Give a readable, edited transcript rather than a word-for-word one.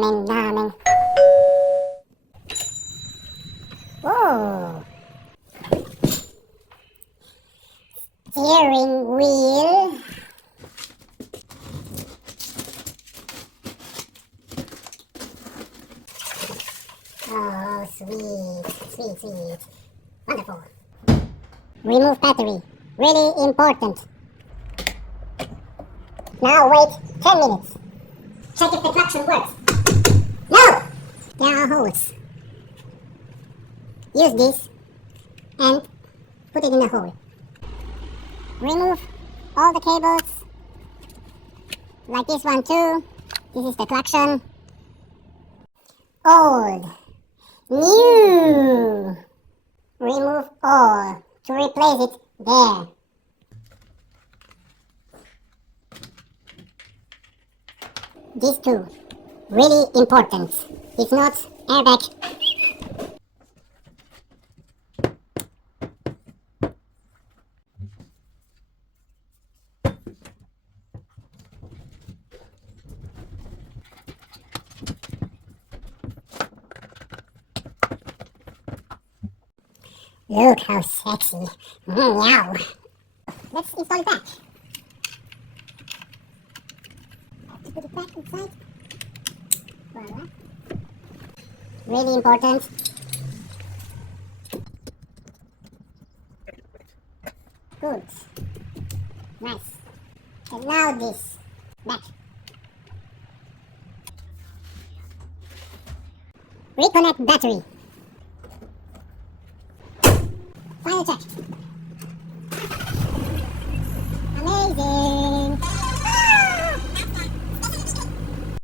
daming. Oh, steering wheel. Oh, sweet. Wonderful. Remove battery. Really important. Now wait 10 minutes. Check if the traction works. No! There are holes. Use this and put it in a hole. Remove all the cables. Like this one too. This is the traction. Old. New. Remove all to replace it there. These two, really important. If not, airbag. Look how sexy. Meow. Let's install it back. Put it back inside. Voila. Really important. Good. Nice. And now this. Back. Reconnect battery.